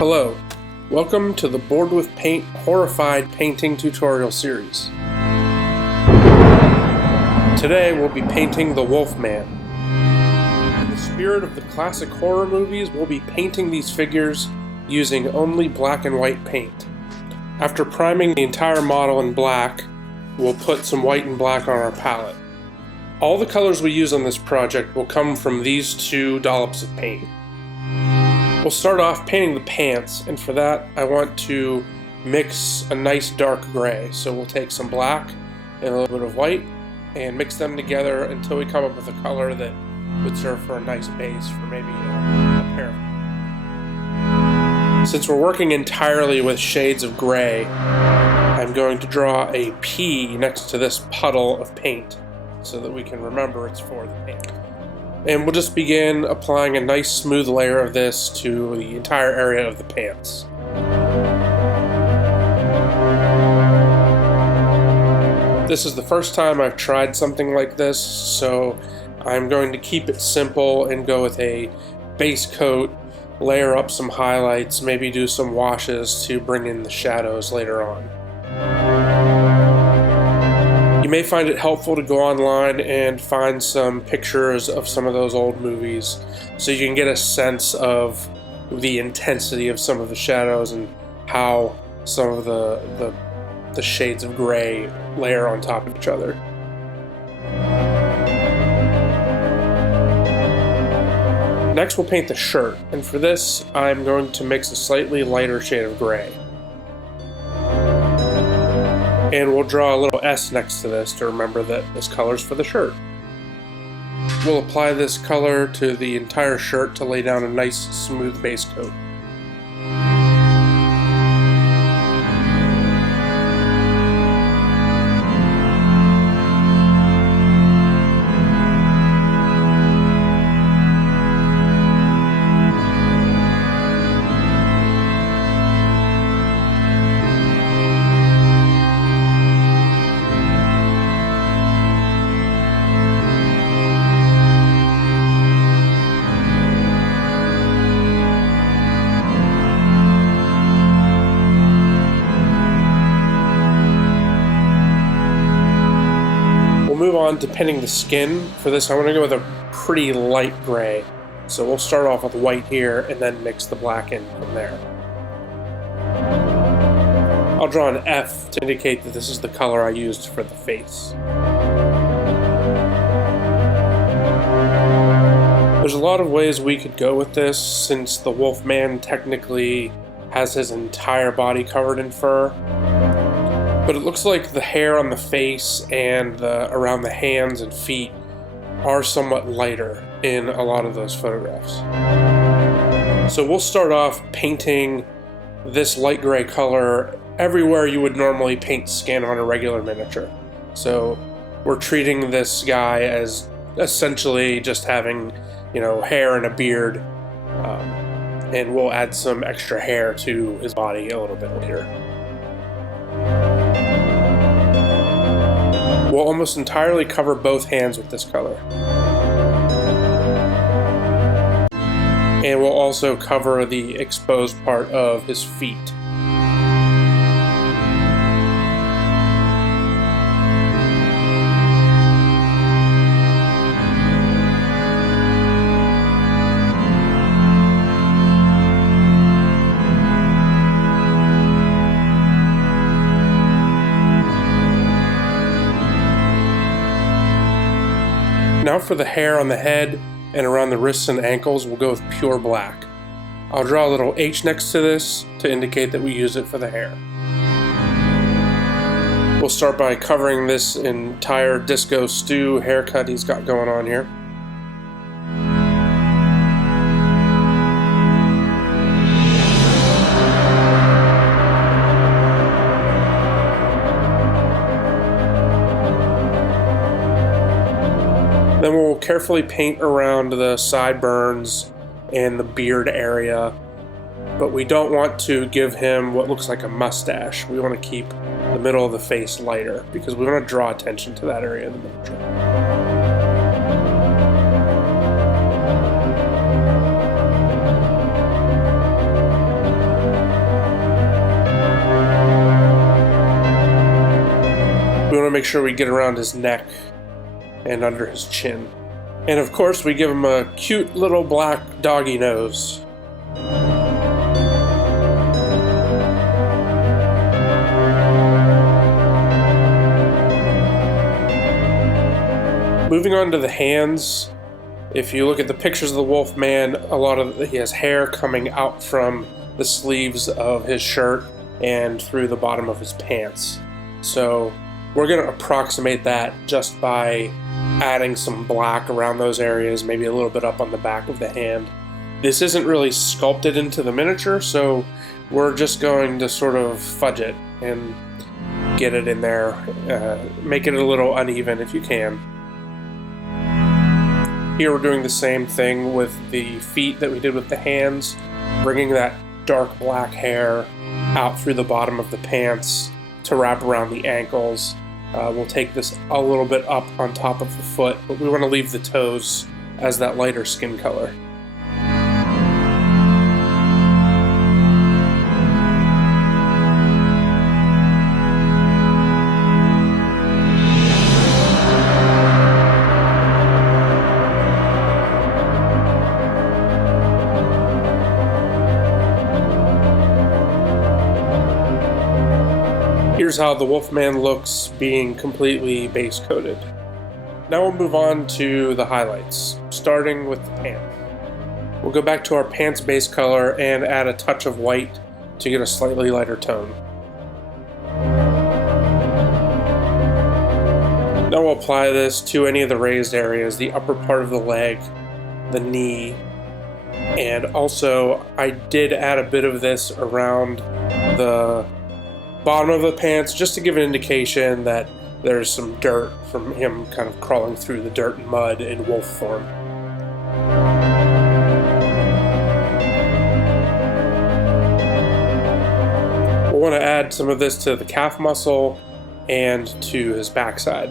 Hello, welcome to the Board with Paint Horrified painting tutorial series. Today we'll be painting the Wolfman. In the spirit of the classic horror movies, we'll be painting these figures using only black and white paint. After priming the entire model in black, we'll put some white and black on our palette. All the colors we use on this project will come from these two dollops of paint. We'll start off painting the pants, and for that I want to mix a nice dark gray. So we'll take some black and a little bit of white and mix them together until we come up with a color that would serve for a nice base for maybe a pair. Since we're working entirely with shades of gray, I'm going to draw a P next to this puddle of paint so that we can remember it's for the paint. And we'll just begin applying a nice smooth layer of this to the entire area of the pants. This is the first time I've tried something like this, so I'm going to keep it simple and go with a base coat, layer up some highlights, maybe do some washes to bring in the shadows later on. You may find it helpful to go online and find some pictures of some of those old movies so you can get a sense of the intensity of some of the shadows and how some of the shades of gray layer on top of each other. Next we'll paint the shirt, and for this I'm going to mix a slightly lighter shade of gray. And we'll draw a little S next to this to remember that this color's for the shirt. We'll apply this color to the entire shirt to lay down a nice smooth base coat. Move on to painting the skin. For this I want to go with a pretty light gray, so we'll start off with white here and then mix the black in from there. I'll draw an F to indicate that this is the color I used for the face. There's a lot of ways we could go with this, since the Wolfman technically has his entire body covered in fur. But it looks like the hair on the face and around the hands and feet are somewhat lighter in a lot of those photographs. So we'll start off painting this light gray color everywhere you would normally paint skin on a regular miniature. So we're treating this guy as essentially just having, hair and a beard, and we'll add some extra hair to his body a little bit later. We'll almost entirely cover both hands with this color. And we'll also cover the exposed part of his feet. Now for the hair on the head and around the wrists and ankles, we'll go with pure black. I'll draw a little H next to this to indicate that we use it for the hair. We'll start by covering this entire Disco Stew haircut he's got going on here. Then we'll carefully paint around the sideburns and the beard area, but we don't want to give him what looks like a mustache. We want to keep the middle of the face lighter because we want to draw attention to that area of the miniature. make sure we get around his neck and under his chin. And of course, we give him a cute little black doggy nose. Moving on to the hands, if you look at the pictures of the wolf man, he has hair coming out from the sleeves of his shirt and through the bottom of his pants. So we're going to approximate that just by adding some black around those areas, maybe a little bit up on the back of the hand. This isn't really sculpted into the miniature, so we're just going to sort of fudge it and get it in there, make it a little uneven if you can. Here we're doing the same thing with the feet that we did with the hands, bringing that dark black hair out through the bottom of the pants to wrap around the ankles. We'll take this a little bit up on top of the foot, but we want to leave the toes as that lighter skin color. Here's how the Wolfman looks being completely base coated. Now we'll move on to the highlights, starting with the pants. We'll go back to our pants base color and add a touch of white to get a slightly lighter tone. Now we'll apply this to any of the raised areas, the upper part of the leg, the knee, and also I did add a bit of this around the bottom of the pants just to give an indication that there's some dirt from him kind of crawling through the dirt and mud in wolf form. We'll want to add some of this to the calf muscle and to his backside.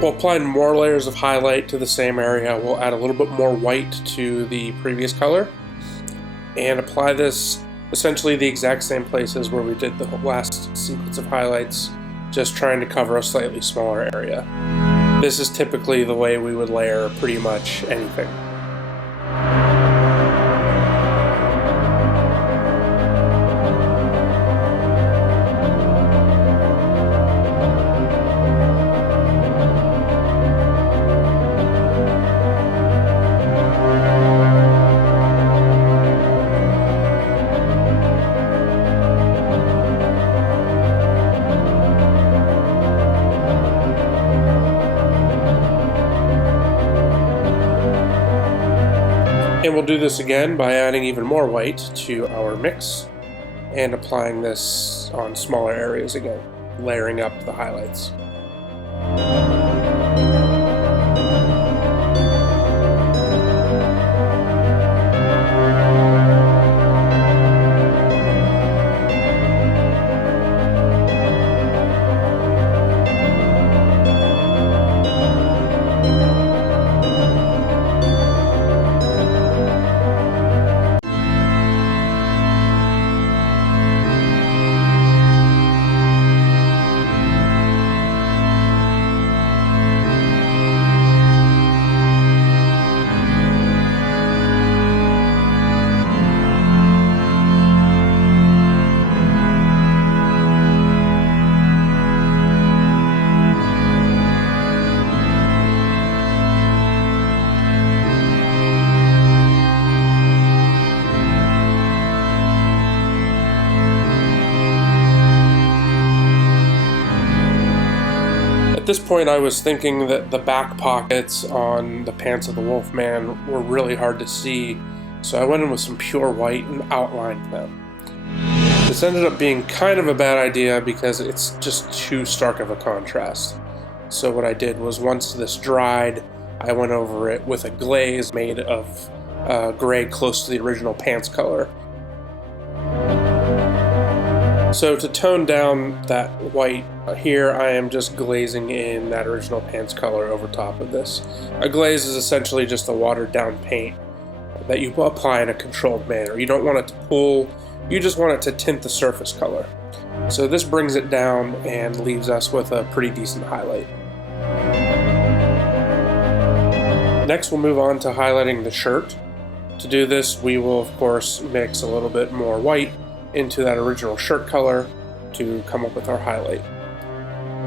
We'll apply more layers of highlight to the same area. We'll add a little bit more white to the previous color and apply this essentially the exact same places where we did the last sequence of highlights, just trying to cover a slightly smaller area. This is typically the way we would layer pretty much anything. And we'll do this again by adding even more white to our mix and applying this on smaller areas again, layering up the highlights. At this point, I was thinking that the back pockets on the pants of the Wolfman were really hard to see, so I went in with some pure white and outlined them. This ended up being kind of a bad idea because it's just too stark of a contrast. So what I did was, once this dried, I went over it with a glaze made of gray close to the original pants color. So to tone down that white, here I am just glazing in that original pants color over top of this. A glaze is essentially just a watered down paint that you apply in a controlled manner. You don't want it to pull, you just want it to tint the surface color. So this brings it down and leaves us with a pretty decent highlight. Next we'll move on to highlighting the shirt. To do this, we will of course mix a little bit more white into that original shirt color to come up with our highlight.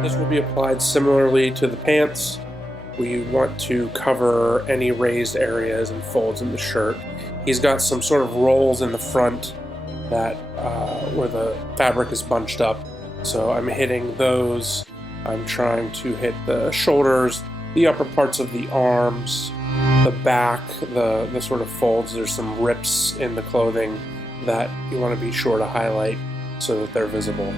This will be applied similarly to the pants. We want to cover any raised areas and folds in the shirt. He's got some sort of rolls in the front that where the fabric is bunched up, so I'm hitting those. I'm trying to hit the shoulders, the upper parts of the arms, the back, the sort of folds. There's some rips in the clothing that you want to be sure to highlight so that they're visible.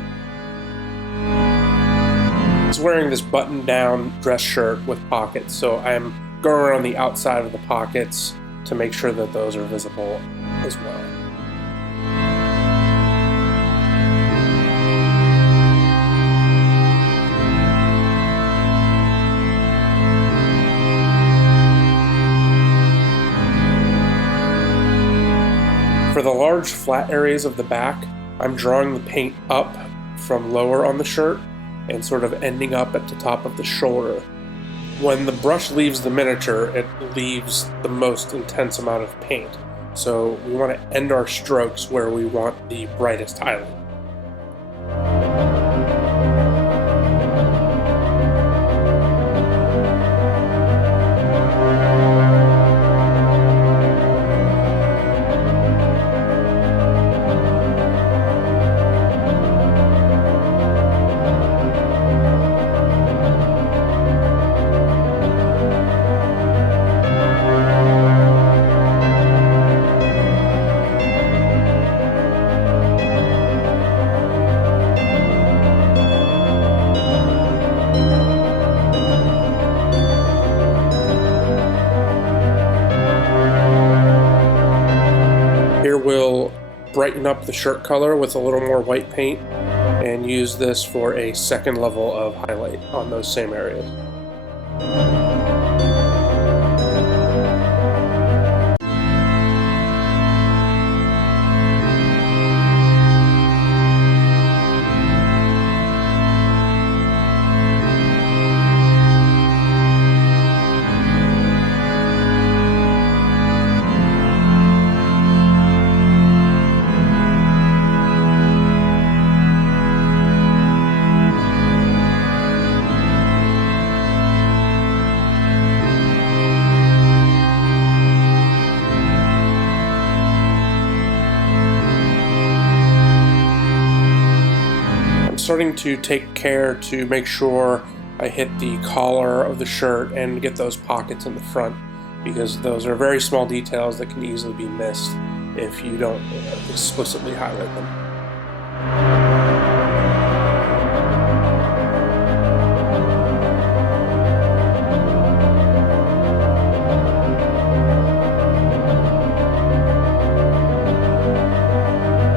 He's wearing this button-down dress shirt with pockets, so I'm going around the outside of the pockets to make sure that those are visible as well. For the large flat areas of the back, I'm drawing the paint up from lower on the shirt and sort of ending up at the top of the shoulder. When the brush leaves the miniature, it leaves the most intense amount of paint. So we want to end our strokes where we want the brightest highlight. We'll brighten up the shirt color with a little more white paint and use this for a second level of highlight on those same areas. Starting to take care to make sure I hit the collar of the shirt and get those pockets in the front, because those are very small details that can easily be missed if you don't explicitly highlight them.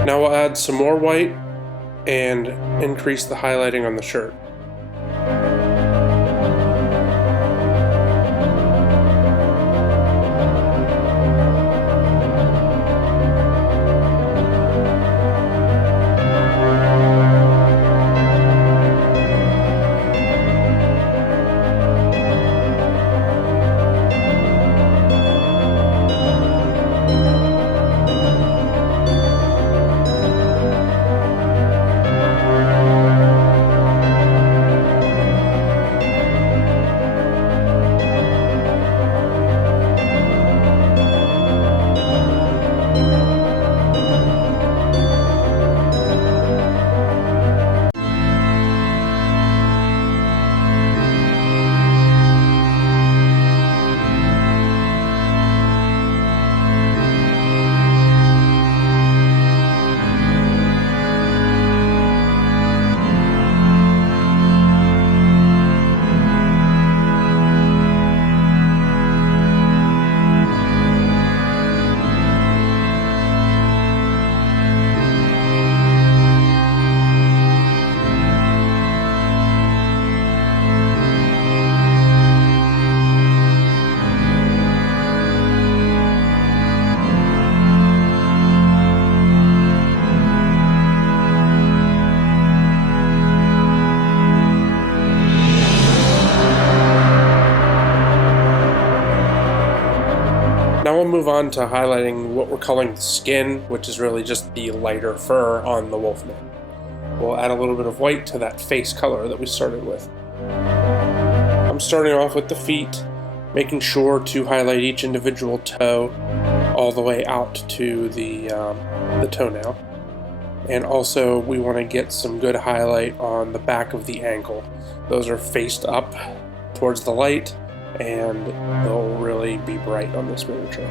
Now we'll add some more white and increase the highlighting on the shirt. Now we'll move on to highlighting what we're calling the skin, which is really just the lighter fur on the Wolfman. We'll add a little bit of white to that face color that we started with. I'm starting off with the feet, making sure to highlight each individual toe all the way out to the toenail. And also we want to get some good highlight on the back of the ankle. Those are faced up towards the light, and they'll really be bright on this miniature.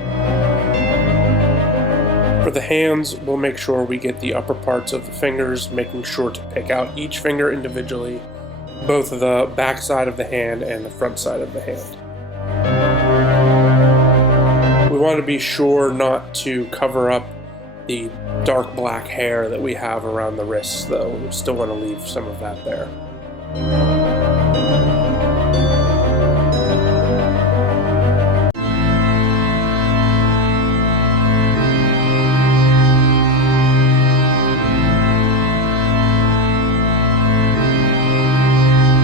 For the hands, we'll make sure we get the upper parts of the fingers, making sure to pick out each finger individually, both the back side of the hand and the front side of the hand. We want to be sure not to cover up the dark black hair that we have around the wrists, though. We still want to leave some of that there.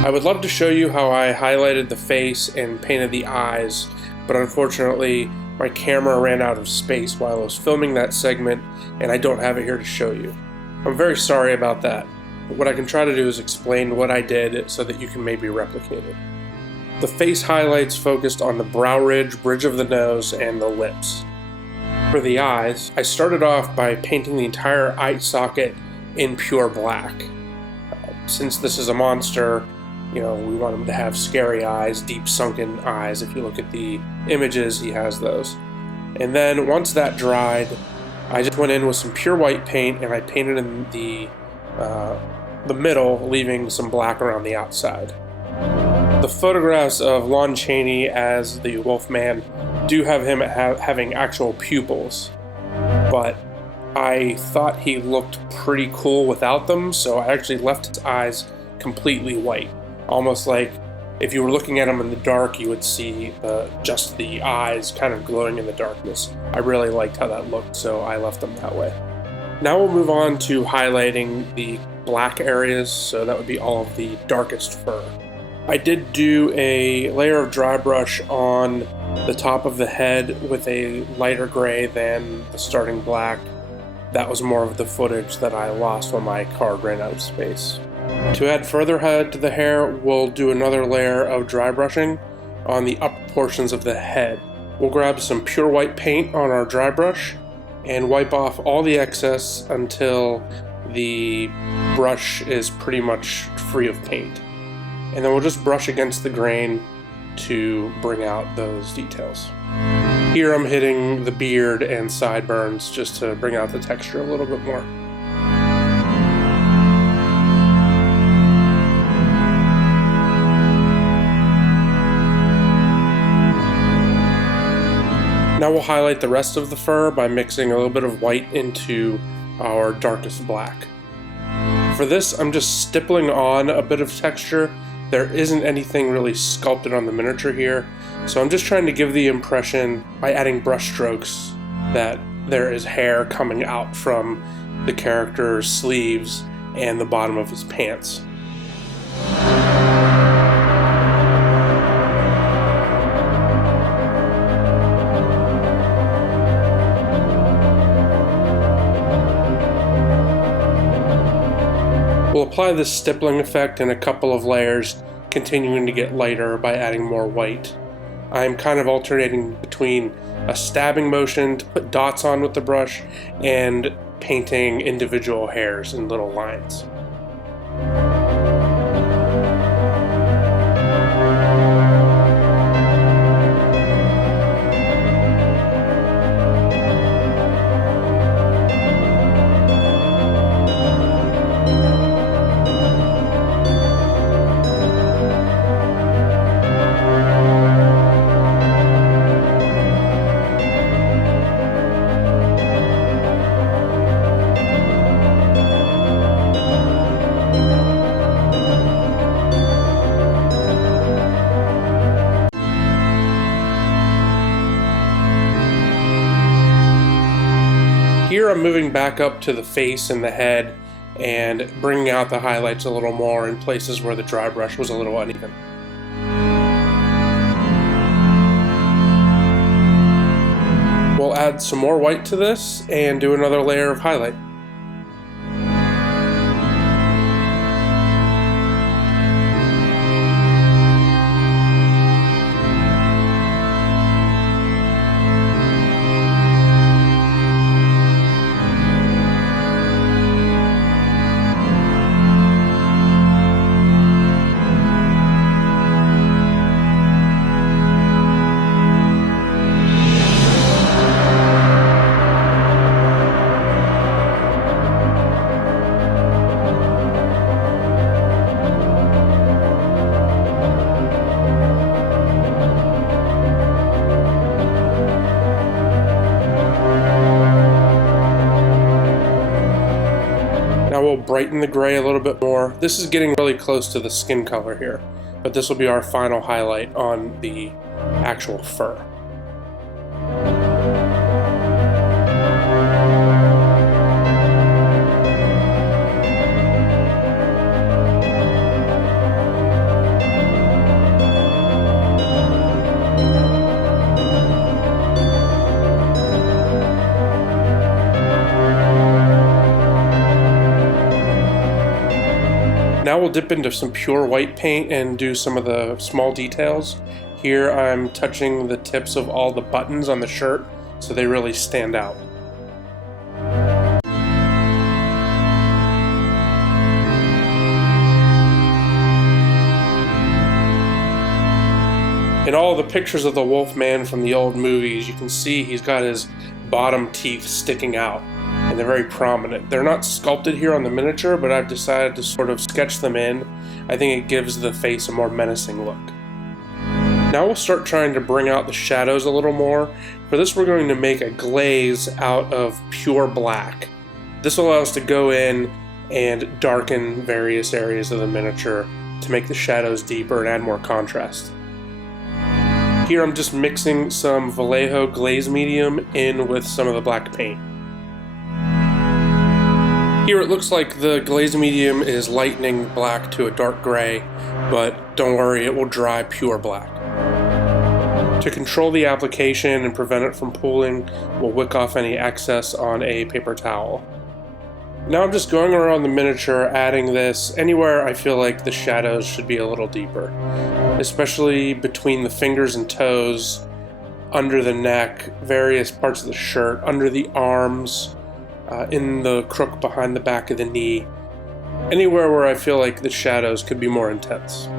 I would love to show you how I highlighted the face and painted the eyes, but unfortunately my camera ran out of space while I was filming that segment, and I don't have it here to show you. I'm very sorry about that, but what I can try to do is explain what I did so that you can maybe replicate it. The face highlights focused on the brow ridge, bridge of the nose, and the lips. For the eyes, I started off by painting the entire eye socket in pure black. Since this is a monster, you know, we want him to have scary eyes, deep sunken eyes. If you look at the images, he has those. And then once that dried, I just went in with some pure white paint and I painted in the middle, leaving some black around the outside. The photographs of Lon Chaney as the Wolfman do have him having actual pupils, but I thought he looked pretty cool without them, so I actually left his eyes completely white. Almost like if you were looking at him in the dark, you would see just the eyes kind of glowing in the darkness. I really liked how that looked, so I left them that way. Now we'll move on to highlighting the black areas, so that would be all of the darkest fur. I did do a layer of dry brush on the top of the head with a lighter gray than the starting black. That was more of the footage that I lost when my card ran out of space. To add further highlight to the hair, we'll do another layer of dry brushing on the upper portions of the head. We'll grab some pure white paint on our dry brush and wipe off all the excess until the brush is pretty much free of paint. And then we'll just brush against the grain to bring out those details. Here I'm hitting the beard and sideburns just to bring out the texture a little bit more. Now we'll highlight the rest of the fur by mixing a little bit of white into our darkest black. For this, I'm just stippling on a bit of texture. There isn't anything really sculpted on the miniature here, so I'm just trying to give the impression by adding brush strokes that there is hair coming out from the character's sleeves and the bottom of his pants. We'll apply this stippling effect in a couple of layers, continuing to get lighter by adding more white. I'm kind of alternating between a stabbing motion to put dots on with the brush and painting individual hairs in little lines. Here I'm moving back up to the face and the head and bringing out the highlights a little more in places where the dry brush was a little uneven. add some more white to this and do another layer of highlight. Now we'll brighten the gray a little bit more. This is getting really close to the skin color here, but this will be our final highlight on the actual fur. Now we'll dip into some pure white paint and do some of the small details. Here I'm touching the tips of all the buttons on the shirt so they really stand out. In all the pictures of the Wolfman from the old movies, you can see he's got his bottom teeth sticking out, and they're very prominent. They're not sculpted here on the miniature, but I've decided to sort of sketch them in. I think it gives the face a more menacing look. Now we'll start trying to bring out the shadows a little more. For this, we're going to make a glaze out of pure black. This will allow us to go in and darken various areas of the miniature to make the shadows deeper and add more contrast. Here I'm just mixing some Vallejo glaze medium in with some of the black paint. Here it looks like the glaze medium is lightening black to a dark gray, but don't worry, it will dry pure black. To control the application and prevent it from pooling, we'll wick off any excess on a paper towel. Now I'm just going around the miniature, adding this anywhere I feel like the shadows should be a little deeper, especially between the fingers and toes, under the neck, various parts of the shirt, under the arms, in the crook behind the back of the knee, anywhere where I feel like the shadows could be more intense.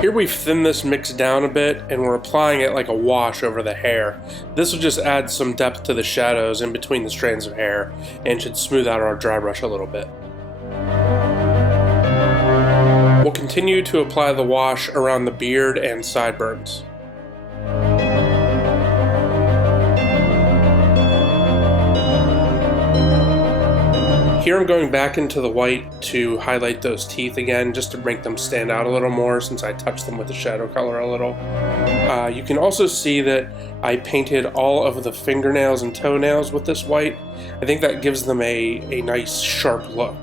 Here we've thinned this mix down a bit and we're applying it like a wash over the hair. This will just add some depth to the shadows in between the strands of hair and should smooth out our dry brush a little bit. We'll continue to apply the wash around the beard and sideburns. Here I'm going back into the white to highlight those teeth again, just to make them stand out a little more since I touched them with the shadow color a little. You can also see that I painted all of the fingernails and toenails with this white. I think that gives them a nice sharp look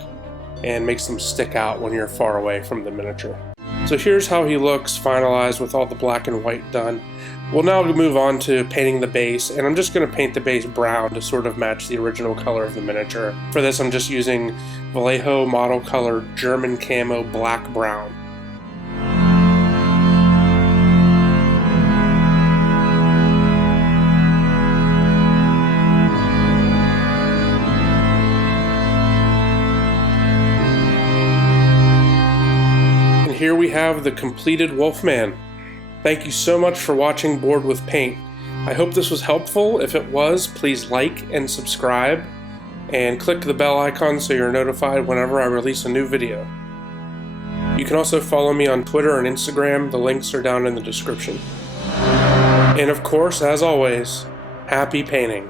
and makes them stick out when you're far away from the miniature. So here's how he looks finalized with all the black and white done. We'll now move on to painting the base, and I'm just going to paint the base brown to sort of match the original color of the miniature. For this I'm just using Vallejo Model Color German Camo Black Brown. And here we have the completed Wolfman. Thank you so much for watching Bored with Paint. I hope this was helpful. If it was, please like and subscribe, and click the bell icon so you're notified whenever I release a new video. You can also follow me on Twitter and Instagram. The links are down in the description. And of course, as always, happy painting.